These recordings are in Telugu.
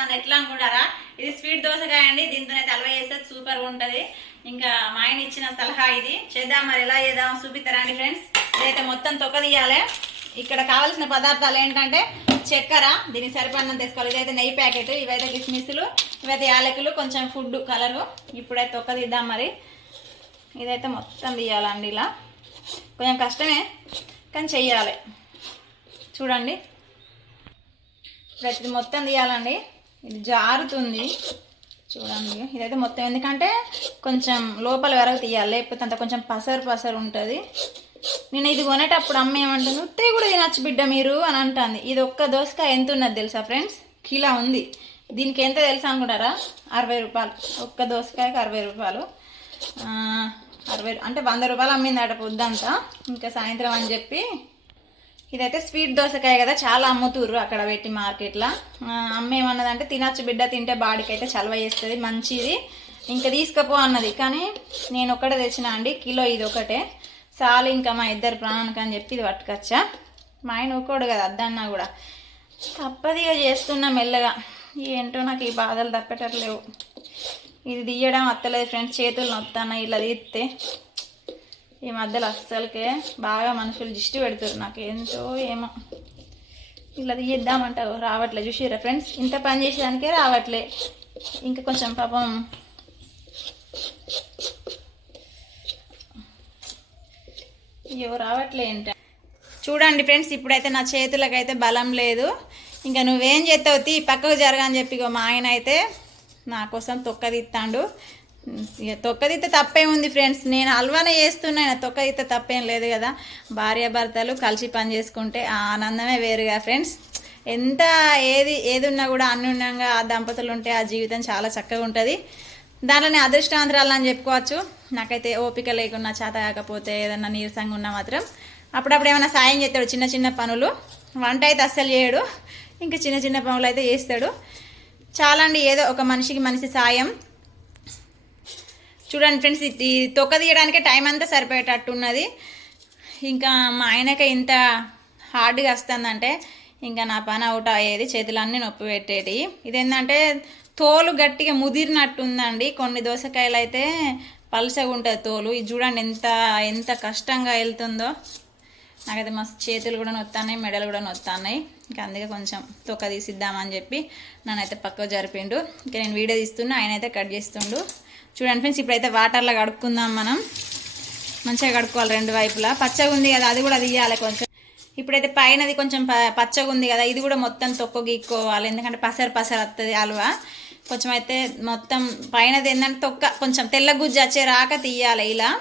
వస్తుంది ఎట్లా అనుకుంటారా? ఇది స్వీట్ దోసకాయ అండి దీంతోనే తలవ చేస్తే సూపర్ ఉంటుంది. ఇంకా మా ఆయన ఇచ్చిన సలహా ఇది. చేద్దాం మరి ఎలా చేద్దాం చూపిస్తారా అండి ఫ్రెండ్స్. ఇదైతే మొత్తం తొక్క తీయాలి ఇక్కడ కావాల్సిన పదార్థాలు ఏంటంటే చక్కెర దీనికి సరిపడినంత తీసుకోవాలి. ఇదైతే నెయ్యి ప్యాకెట్ ఇవైతే కిస్మిస్లు ఇవైతే యాలకులు కొంచెం ఫుడ్ కలరు. ఇప్పుడైతే తొక్క తీద్దాం మరి. ఇదైతే మొత్తం తీయాలండి ఇలా. కొంచెం కష్టమే కానీ చెయ్యాలి. చూడండి. ప్రతి మొత్తం తీయాలండి. ఇది జారుతుంది. చూడండి. ఇదైతే మొత్తం ఎందుకంటే కొంచెం లోపల వరకు తీయాలి. లేకపోతే అంత కొంచెం పసరు పసరు ఉంటుంది. నేను ఇది కొనేటప్పుడు అమ్మ ఏమంటుంది ఉత్తే కూడా తినచ్చు బిడ్డ మీరు అని అంటుంది. ఇది ఒక్క దోసకాయ ఎంత ఉన్నది తెలుసా ఫ్రెండ్స్? కిలో ఉంది. దీనికి ఎంత తెలుసా అనుకుంటారా? అరవై రూపాయలు. ఒక్క దోసకాయకి అరవై రూపాయలు. అరవై అంటే వంద రూపాయలు అమ్మిందట పొద్దంతా. ఇంకా సాయంత్రం అని చెప్పి ఇదైతే స్వీట్ దోసకాయ కదా చాలా అమ్ముతుర్రు అక్కడ పెట్టి మార్కెట్లో. అమ్మ ఏమన్నదంటే తినచ్చు బిడ్డ తింటే బాడీకి అయితే చలవ చేస్తుంది మంచిది. ఇంకా తీసుకపో అన్నది. కానీ నేను ఒకటే తెచ్చిన అండి కిలో ఇది ఒకటే. చాలు ఇంకా మా ఇద్దరు ప్రాణానికి అని చెప్పి ఇది పట్టుకొచ్చా. మా ఆయన ఊకోడు కదా అద్దన్నా కూడా. తప్పదిగా చేస్తున్నా మెల్లగా. ఏంటో నాకు ఈ బాధలు తప్పేటట్లేవు. ఇది తీయడం అత్తలేదు ఫ్రెండ్స్ చేతులు నొత్తాన ఇలా తీస్తే ఈ మధ్యలో అస్సలకే బాగా మనుషులు దిష్టి పెడుతారు నాకు ఏంటో ఏమో. ఇలా తీద్దామంటావు రావట్లే చూసిరా ఫ్రెండ్స్? ఇంత పని చేసేదానికే రావట్లే. ఇంకా కొంచెం పాపం అయ్యో రావట్లే ఏంట? చూడండి ఫ్రెండ్స్ ఇప్పుడైతే నా చేతులకైతే బలం లేదు. ఇంకా నువ్వేం చేస్తావు తీ పక్కకు జరగని చెప్పి మా ఆయన అయితే నా కోసం తొక్క తీస్తాడు ఇక తొక్క తప్పే ఉంది ఫ్రెండ్స్. నేను అల్వానే చేస్తున్నాను తొక్క తప్పేం లేదు కదా. భార్యాభర్తలు కలిసి పని చేసుకుంటే ఆ ఆనందమే వేరుగా ఫ్రెండ్స్. ఎంత ఏది ఏది ఉన్నా కూడా అన్యోన్యంగా ఆ దంపతులు ఉంటే ఆ జీవితం చాలా చక్కగా ఉంటుంది. దాంట్లో నేను అదృష్టవంతరాలు అని చెప్పుకోవచ్చు. నాకైతే ఓపిక లేకున్నా చేత కాకపోతే ఏదన్నా నీరసంగా ఉన్నా మాత్రం. అప్పుడప్పుడు ఏమైనా సాయం చేస్తాడు చిన్న చిన్న పనులు. వంట అయితే అస్సలు చేయడు. ఇంకా చిన్న చిన్న పనులు అయితే చేస్తాడు. చాలా అండి ఏదో ఒక మనిషికి మనిషి సాయం. చూడండి ఫ్రెండ్స్ ఈ తొక్క తీయడానికే టైం అంతా సరిపోయేటట్టు ఉన్నది ఇంకా మా ఆయనకి ఇంత హార్డ్గా వస్తుందంటే ఇంకా నా పని అవుట్ అయ్యేది చేతులన్నీ నొప్పి పెట్టేటి. ఇదేంటంటే తోలు గట్టిగా ముదిరినట్టు ఉందండి కొన్ని దోసకాయలు అయితే పలసగా ఉంటుంది తోలు. ఇది చూడండి ఎంత ఎంత కష్టంగా వెళ్తుందో. నాకైతే మస్తు చేతులు కూడా నొత్తాయి మెడలు కూడా నొత్తాయి ఇంకా అందుకే కొంచెం తొక్క తీసిద్దామని చెప్పి నన్నైతే పక్కకు జరిపిండు. ఇంకా నేను వీడియో తీస్తున్నా ఆయన అయితే కట్ చేస్తుండు. చూడండి ఫ్రెండ్స్ ఇప్పుడైతే వాటర్లో కడుక్కుందాం మనం. మంచిగా కడుక్కోవాలి రెండు వైపులా. పచ్చగా ఉంది కదా అది కూడా తీయాలి కొంచెం. ఇప్పుడైతే పైనది కొంచెం ప- పచ్చగా ఉంది కదా ఇది కూడా మొత్తం తొక్కు గీక్కోవాలి. ఎందుకంటే పసరు పసరు వస్తుంది హల్వా కొంచెం అయితే మొత్తం పైనది ఏంటంటే తొక్క కొంచెం తెల్ల గుజ్జు వచ్చే రాక తీయాలి ఇలా.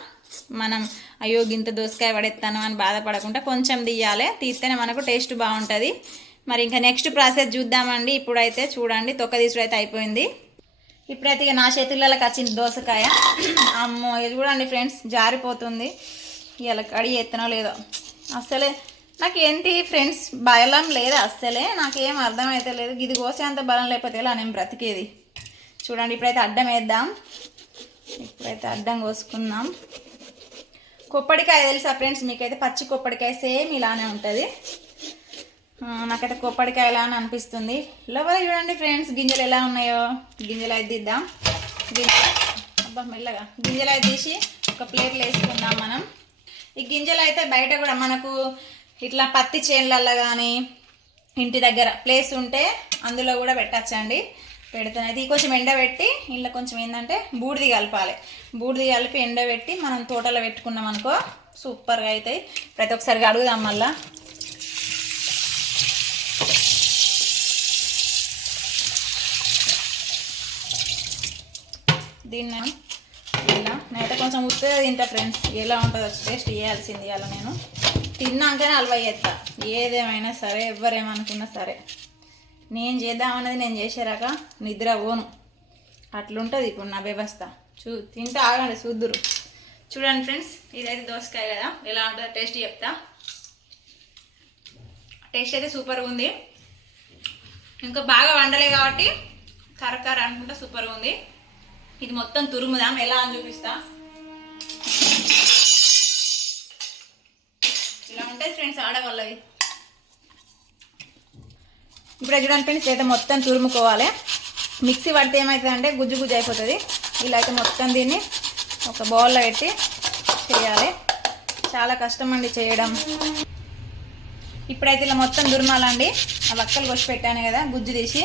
మనం అయ్యో గింత దోసకాయ పడేస్తాను అని బాధపడకుండా కొంచెం తీయాలి. తీస్తేనే మనకు టేస్ట్ బాగుంటుంది. మరి ఇంకా నెక్స్ట్ ప్రాసెస్ చూద్దామండి. ఇప్పుడైతే చూడండి తొక్క తీసుడు అయితే అయిపోయింది. ఇప్పుడైతే ఇక నా చేతులకి వచ్చింది దోసకాయ. అమ్మో ఇది చూడండి ఫ్రెండ్స్ జారిపోతుంది. ఇలా కడిగి ఎత్తనో లేదో. అస్సలే నాకు ఏంటి ఫ్రెండ్స్ బలం లేదు అస్సలే నాకేం అర్థమైతే లేదు. ఇది కోసేంత బలం లేకపోతే ఎలా నేను బ్రతికేది? చూడండి ఇప్పుడైతే అడ్డం వేద్దాం. ఇప్పుడైతే అడ్డం కోసుకుందాం. కొప్పడికాయ తెలుసా ఫ్రెండ్స్ మీకైతే పచ్చి కొప్పడికాయ సేమ్ ఇలానే ఉంటుంది. నాకైతే కొప్పడికాయ ఎలా అని అనిపిస్తుంది. లోపల చూడండి ఫ్రెండ్స్ గింజలు ఎలా ఉన్నాయో. గింజలు అయితే తీద్దాం. గింజలు అబ్బా మెల్లగా. గింజలు అయితే తీసి ఒక ప్లేట్లో వేసుకుందాం మనం. ఈ గింజలు అయితే బయట కూడా మనకు ఇట్లా పత్తి చేనులలో కానీ ఇంటి దగ్గర ప్లేస్ ఉంటే అందులో కూడా పెట్టచ్చండి. పెడుతున్నది కొంచెం ఎండబెట్టి ఇంట్లో కొంచెం ఏంటంటే బూడిది కలపాలి. బూడిది కలిపి ఎండబెట్టి మనం తోటలో పెట్టుకున్నాం అనుకో సూపర్గా అవుతాయి ప్రతి ఒక్కసారి అడుగుదాం మళ్ళీ. దీన్ని ఇలా నేనైతే కొంచెం ఉత్తగా తింటా ఫ్రెండ్స్ ఎలా ఉంటుందో టేస్ట్ చేయాల్సింది ఇవాళ నేను. తిన్నాకనే అలవా చేస్తా. ఏదేమైనా సరే ఎవరేమనుకున్నా సరే. నేను చేద్దామన్నది నేను చేసేరాక నిద్ర పోను. అట్లుంటుంది ఇప్పుడు నా వ్యవస్థ. చూ తింటే ఆగండి చూద్దురు చూడండి ఫ్రెండ్స్ ఇదైతే దోసకాయ కదా. ఎలా ఉంటుందో టేస్ట్ చెప్తా. టేస్ట్ అయితే సూపర్గా ఉంది. ఇంకా బాగా వండలే కాబట్టి కరకర అనుకుంటా సూపర్గా ఉంది. ఇది మొత్తం తురుముదాం. ఎలా అని చూపిస్తా. ఇలా ఉంటాయి ఫ్రెండ్స్ ఆడవాళ్ళవి ఇప్పుడు చూడండి ఫ్రెండ్స్ అయితే మొత్తం తురుముకోవాలి. మిక్సీ పడితే ఏమవుతుంది అంటే గుజ్జు గుజ్జు అయిపోతుంది. ఇలా అయితే మొత్తం దీన్ని ఒక బౌల్లో పెట్టి చేయాలి. చాలా కష్టం అండి చేయడం. ఇప్పుడైతే ఇలా మొత్తం దుర్మాలండి. ఆ వక్కలు కొట్టి పెట్టాను కదా గుజ్జు తీసి.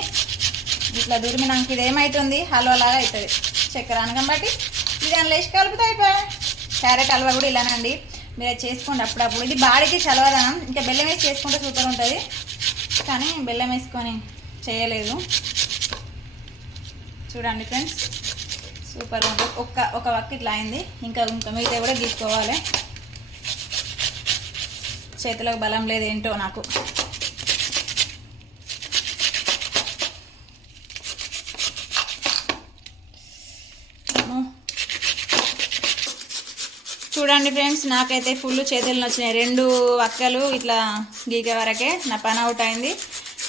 ఇట్లా దురిమినాక ఇది ఏమవుతుంది హల్వా లాగా అవుతుంది. చక్కెర అనగం బట్టి ఇది అందులో వేసి కలుపుతా అయిపోయా క్యారెట్ హల్వా కూడా ఇలానండి మీరు చేసుకోండి అప్పుడప్పుడు. ఇది బాడీకి చలవదనం. ఇంకా బెల్లం వేసి చేసుకుంటే సూపర్ ఉంటుంది. కానీ బెల్లం వేసుకొని చేయలేదు. చూడండి ఫ్రెండ్స్. సూపర్ ఉంటుంది. ఒక్క ఒక వక్క ఇట్లా అయింది. ఇంకా ఇంకా మిగతా కూడా గీసుకోవాలి చేతిలోకి బలం లేదు ఏంటో నాకు అమ్మో. చూడండి ఫ్రెండ్స్ నాకైతే ఫుల్ చేతులు నొచ్చినాయి. రెండు వక్కలు ఇట్లా గీకే వరకే నా పని అవుట్ అయింది.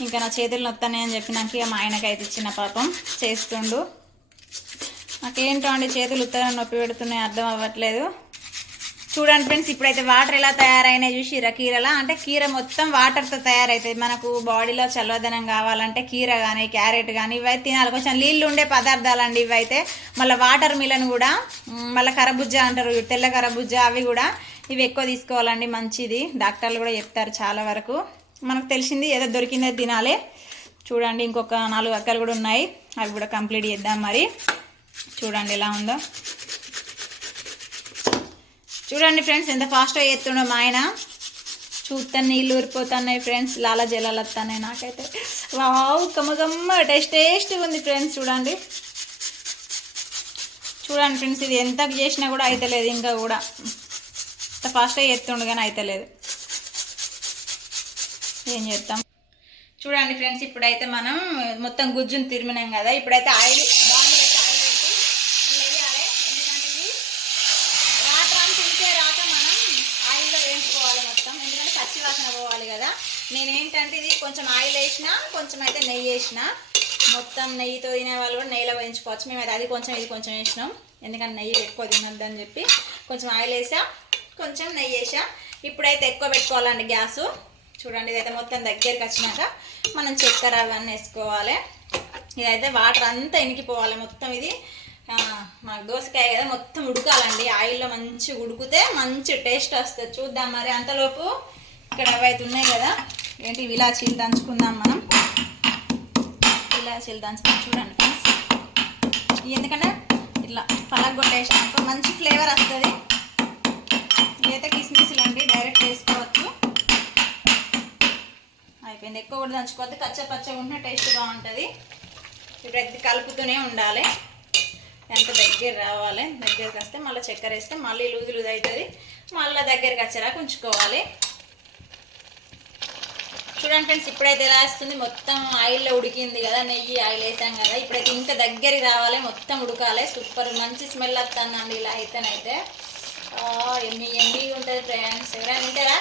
ఇంకా నా చేతులు నొత్తాయి అని చెప్పినాక ఇక మా ఆయనకైతే ఇచ్చిన పాపం చేస్తుండు. నాకేంటో అండి చేతులు ఉత్తరం నొప్పి పెడుతున్నాయి అర్థం అవ్వట్లేదు. చూడండి ఫ్రెండ్స్ ఇప్పుడైతే వాటర్ ఎలా తయారైనా చూసిరా కీరలా? అంటే కీర మొత్తం వాటర్తో తయారవుతుంది మనకు బాడీలో చల్లదనం కావాలంటే కీర కానీ క్యారెట్ కానీ ఇవైతే తినాలి. కొంచెం నీళ్ళు ఉండే పదార్థాలండి ఇవైతే. మళ్ళీ వాటర్ మిలన్ కూడా మళ్ళీ కరబుజ్జ అంటారు తెల్ల కరబుజ్జ అవి కూడా ఇవి ఎక్కువ తీసుకోవాలండి మంచిది. డాక్టర్లు కూడా చెప్తారు చాలా వరకు. మనకు తెలిసింది ఏదో దొరికిందే తినాలి. చూడండి ఇంకొక నాలుగు అక్కలు కూడా ఉన్నాయి. అవి కూడా కంప్లీట్ చేద్దాం మరి. చూడండి ఎలా ఉందో. చూడండి ఫ్రెండ్స్ ఎంత ఫాస్ట్గా చేస్తుండో మా ఆయన. చూస్తే నీళ్ళు ఊరిపోతున్నాయి ఫ్రెండ్స్ లాల జలాలు వస్తున్నాయి నాకైతే. వావ్ కమ్మగమ్మ కమ్మ టేస్ట్ టేస్ట్గా ఉంది ఫ్రెండ్స్ చూడండి. చూడండి ఫ్రెండ్స్ ఇది ఎంత చేసినా కూడా అవుతలేదు ఇంకా కూడా. ఎంత ఫాస్ట్గా చేస్తుండు కానీ అవుతలేదు ఏం చేస్తాం చూడండి ఫ్రెండ్స్ ఇప్పుడైతే మనం మొత్తం గుజ్జును తిరిమినాం కదా ఇప్పుడైతే ఆయిల్ బాగా పెట్టి ఆయిల్ పెట్టి వేయాలి ఎందుకంటే ఇది వాటర్ అని తింటే రాక మనం ఆయిల్లో వేయించుకోవాలి మొత్తం ఎందుకంటే పచ్చి వాసన పోవాలి కదా? నేనేంటంటే ఇది కొంచెం ఆయిల్ వేసిన కొంచెం అయితే నెయ్యి వేసిన. మొత్తం నెయ్యితో తినే వాళ్ళు కూడా నెయ్యిలో వేయించుకోవచ్చు. మేమైతే అది కొంచెం ఇది కొంచెం వేసినాం. ఎందుకంటే నెయ్యి ఎక్కువ తినొద్దని చెప్పి కొంచెం ఆయిల్ వేసా కొంచెం నెయ్యి వేసా. ఇప్పుడైతే ఎక్కువ పెట్టుకోవాలండి గ్యాసు. చూడండి ఇదైతే మొత్తం దగ్గరికి వచ్చినాక మనం చక్కెర అవన్నీ వేసుకోవాలి. ఇదైతే వాటర్ అంతా ఇనికిపోవాలి మొత్తం ఇది. మాకు దోసకాయ కదా మొత్తం ఉడకాలండి. ఆయిల్లో మంచి ఉడికితే మంచి టేస్ట్ వస్తుంది. చూద్దాం మరి అంతలోపు. ఇక్కడ అవైతే ఉన్నాయి కదా ఏంటి విలాచీలు దంచుకుందాం మనం. విలాచీలు దంచుకుని చూడండి ఫ్రెండ్స్ ఎందుకంటే ఇట్లా పలగొట్టేసినాక మంచి ఫ్లేవర్ వస్తుంది. ఇదైతే కిస్మిస్లు అండి డైరెక్ట్ వేసుకోవచ్చు. అయిపోయింది. ఎక్కువ కూడా దంచుకోవద్దు. పచ్చ పచ్చగా ఉంటే టేస్ట్ బాగుంటుంది. ఇప్పుడు అది కలుపుతూనే ఉండాలి. ఎంత దగ్గర రావాలి దగ్గరికి వస్తే మళ్ళీ చక్కెర వేస్తే మళ్ళీ లూజు లూజ్ అవుతుంది. మళ్ళీ దగ్గరికి వచ్చేలాగా ఉంచుకోవాలి. చూడండి ఫ్రెండ్స్ ఇప్పుడైతే ఎలా వస్తుంది? మొత్తం ఆయిల్లో ఉడికింది కదా నెయ్యి ఆయిల్ వేసాం కదా. ఇప్పుడైతే ఇంత దగ్గరికి రావాలి మొత్తం ఉడకాలి. సూపర్ మంచి స్మెల్ వస్తుందండి ఇలా అయితేనైతే. ఎమ్మి ఎమ్మి ఉంటుంది ఫ్రెండ్స్ ఎవరైనా తింటారా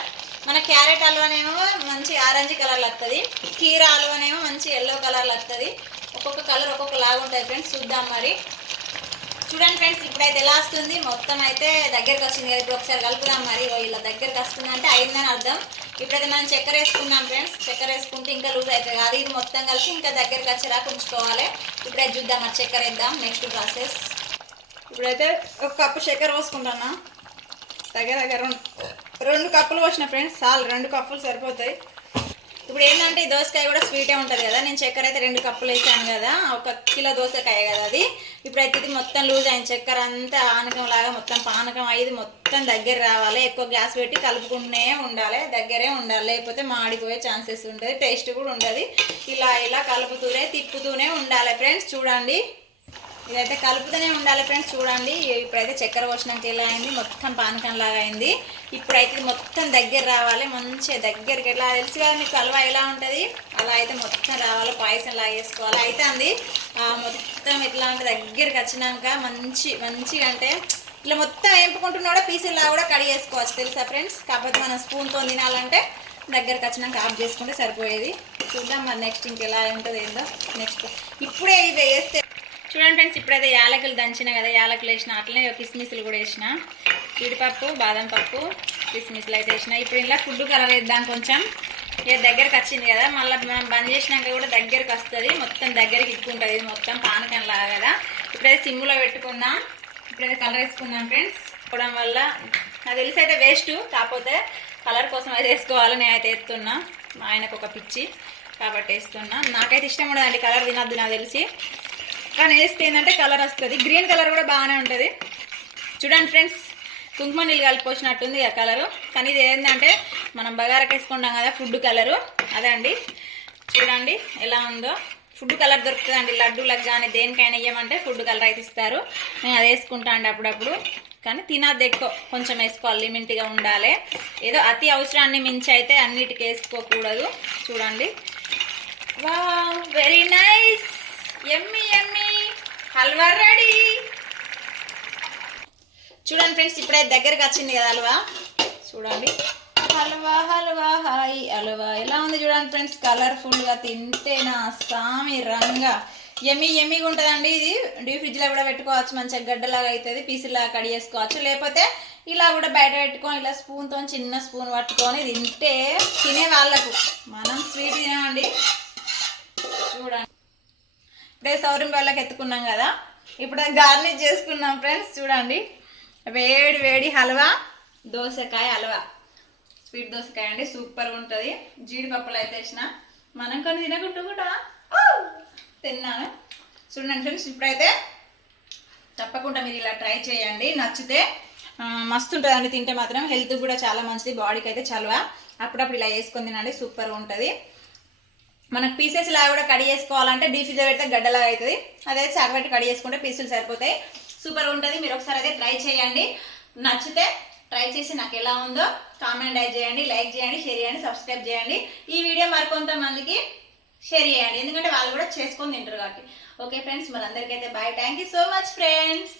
మన క్యారెట్ హల్వానేమో మంచి ఆరెంజ్ కలర్లో వస్తుంది కీర హల్వానేమో మంచి ఎల్లో కలర్లో వస్తుంది ఒక్కొక్క కలర్ ఒక్కొక్క లాగా ఉంటుంది ఫ్రెండ్స్ చూద్దాం మరి. చూడండి ఫ్రెండ్స్ ఇప్పుడైతే ఎలా వస్తుంది? మొత్తం అయితే దగ్గరికి వచ్చింది కదా ఇప్పుడు ఒకసారి కలుపుదాం మరి. ఇలా దగ్గరికి వస్తుంది అంటే అయిందని అర్థం. ఇప్పుడైతే మనం చక్కెర వేసుకున్నాం ఫ్రెండ్స్. చక్కెర వేసుకుంటే ఇంకా లూజ్ అవుతుంది అది ఇది మొత్తం కలిసి ఇంకా దగ్గరికి వచ్చేలాగా ఉంచుకోవాలి ఇప్పుడైతే చూద్దాం మరి చక్కెర వేద్దాం. నెక్స్ట్ ప్రాసెస్ ఇప్పుడైతే ఒక కప్పు చక్కెర పోసుకుంటానా? దగ్గర దగ్గర రెండు. రెండు కప్పులు పోసిన ఫ్రెండ్స్. చాలు రెండు కప్పులు సరిపోతాయి. ఇప్పుడు ఏంటంటే ఈ దోసకాయ కూడా స్వీటే ఉంటుంది కదా. నేను చక్కెర అయితే రెండు కప్పులు వేసాను కదా. ఒక కిలో దోసకాయ కదా అది. ఇప్పుడైతే ఇది మొత్తం లూజ్ అయింది చక్కెర అంతా ఆనకం లాగా మొత్తం పానకం అయ్యి మొత్తం దగ్గర రావాలి. ఎక్కువ గ్యాస్ పెట్టి కలుపుకుంటూనే ఉండాలి. దగ్గరే ఉండాలి. లేకపోతే మాడిపోయే ఛాన్సెస్ ఉంటుంది టేస్ట్ కూడా ఉండదు. ఇలా ఇలా కలుపుతూనే తిప్పుతూనే ఉండాలి. ఫ్రెండ్స్ చూడండి. ఇదైతే కలుపుతూనే ఉండాలి ఫ్రెండ్స్ చూడండి. ఇప్పుడైతే చక్కెర పోసినాక ఎలా అయింది? మొత్తం పానకం లాగా అయింది. ఇప్పుడైతే మొత్తం దగ్గర రావాలి. మంచిగా దగ్గరికి ఎలా తెలుసు కదా మీకు హల్వా ఎలా ఉంటుంది? అలా అయితే మొత్తం రావాలి. పాయసం లాగా వేసుకోవాలి అయితే అంది మొత్తం ఎట్లా అంటే దగ్గరికి వచ్చినాక మంచి మంచిగా అంటే ఇట్లా మొత్తం వేపుకుంటున్నా కూడా పీసులా కూడా కడిగి వేసుకోవచ్చు. తెలుసా ఫ్రెండ్స్? కాకపోతే మనం స్పూన్తో తినాలంటే దగ్గరకు వచ్చినాక ఆఫ్ చేసుకుంటే సరిపోయేది. చూద్దాం మరి నెక్స్ట్ ఇంకెలా ఉంటుంది ఏందో. నెక్స్ట్ ఇప్పుడే ఇవి వేస్తే చూడండి ఫ్రెండ్స్ ఇప్పుడైతే యాలకులు దంచిన కదా యాలకులు వేసిన అట్లనే కిస్మిస్లు కూడా వేసిన. జీడిపప్పు బాదం పప్పు కిస్మిస్లు అయితే వేసిన. ఇప్పుడు ఇలా ఫుడ్ కలర్ వేద్దాం కొంచెం. ఇక దగ్గరకు వచ్చింది కదా మళ్ళీ మనం బంద్ చేసినాక కూడా దగ్గరకు వస్తుంది. మొత్తం దగ్గరికి ఇక్కుంటుంది ఇది మొత్తం పానకం లాగా కదా. ఇప్పుడైతే సిమ్లో పెట్టుకుందాం. ఇప్పుడైతే కలర్ వేసుకుందాం ఫ్రెండ్స్. పోవడం వల్ల నాకు తెలిసి అయితే వేస్ట్ కాకపోతే కలర్ కోసం అయితే వేసుకోవాలి. నేనైతే ఎత్తున్నా మా ఆయనకు ఒక పిచ్చి కాబట్టి వేస్తున్నా. నాకైతే ఇష్టం ఉండదండి కలర్ తినద్దు నాకు తెలిసి. కానీ వేస్తే ఏంటంటే కలర్ వస్తుంది. గ్రీన్ కలర్ కూడా బాగానే ఉంటుంది. చూడండి ఫ్రెండ్స్ కుంకుమ నీళ్ళు కలిపోసినట్టుంది ఆ కలరు. కానీ ఇది ఏంటంటే మనం బగారకు వేసుకుంటాం కదా ఫుడ్ కలరు. అదండి. చూడండి ఎలా ఉందో. ఫుడ్ కలర్ దొరుకుతుందండి. లడ్డూలకు కానీ దేనికైనా ఇవ్వమంటే ఫుడ్ కలర్ అయితే ఇస్తారు. నేను అది వేసుకుంటా అండి అప్పుడప్పుడు. కానీ తినద్దు ఎక్కువ. కొంచెం వేసుకోవాలి. లిమిట్గా ఉండాలి. ఏదో అతి అవసరాన్ని మించి అయితే అన్నిటికీ వేసుకోకూడదు. చూడండి. Wow very nice! Yummy yummy halwa ready. చూడండి ఫ్రెండ్స్ ఇప్పుడైతే దగ్గరకు వచ్చింది కదా హల్వా. చూడండి. హల్వా హల్వా హాయ్. హల్వా ఎలా ఉంది చూడండి ఫ్రెండ్స్ కలర్ఫుల్గా తింటేనా సామి రంగా. ఎమ్మి ఎమ్మిగా ఉంటుందండి ఇది. డీ ఫ్రిడ్జ్లో కూడా పెట్టుకోవచ్చు మంచిగా గడ్డలాగా అవుతుంది పీసులాగా కడి చేసుకోవచ్చు. లేకపోతే ఇలా కూడా బయట పెట్టుకొని ఇలా స్పూన్తో చిన్న స్పూన్ పట్టుకొని తింటే తినే వాళ్ళకు మనం స్వీట్ తినమండి. చూడండి. ఇప్పుడే సౌరం వాళ్ళకి ఎత్తుకున్నాం కదా. ఇప్పుడు గార్నిష్ చేసుకున్నాం ఫ్రెండ్స్ చూడండి. వేడి వేడి హల్వా దోసకాయ హల్వా. స్వీట్ దోసకాయ అండి సూపర్గా ఉంటుంది. జీడిపప్పులు అయితే వేసిన. మనం కొన్ని తినకుంటూ కూడా. తిన్నాను చూడండి ఫ్రెండ్స్ ఇప్పుడైతే తప్పకుండా మీరు ఇలా ట్రై చేయండి. నచ్చితే మస్తు ఉంటుందండి తింటే మాత్రం. హెల్త్ కూడా చాలా మంచిది బాడీకి అయితే చలవ. అప్పుడప్పుడు ఇలా వేసుకొని తినండి సూపర్గా ఉంటుంది. మనకు పీసెస్ లాగా కూడా కడి చేసుకోవాలంటే డీప్ పెడితే గడ్డలాగా అవుతుంది అదే చాకబెట్టి కడి చేసుకుంటే పీసులు సరిపోతాయి. సూపర్ ఉంటుంది. మీరు ఒకసారి అయితే ట్రై చేయండి. నచ్చితే ట్రై చేసి నాకు ఎలా ఉందో కామెంట్ అయితే చేయండి లైక్ చేయండి షేర్ చేయండి సబ్స్క్రైబ్ చేయండి. ఈ వీడియో మరికొంతమందికి షేర్ చేయండి. ఎందుకంటే వాళ్ళు కూడా చేసుకొని తింటారు కాబట్టి. Okay friends మనందరికైతే bye thank you so much friends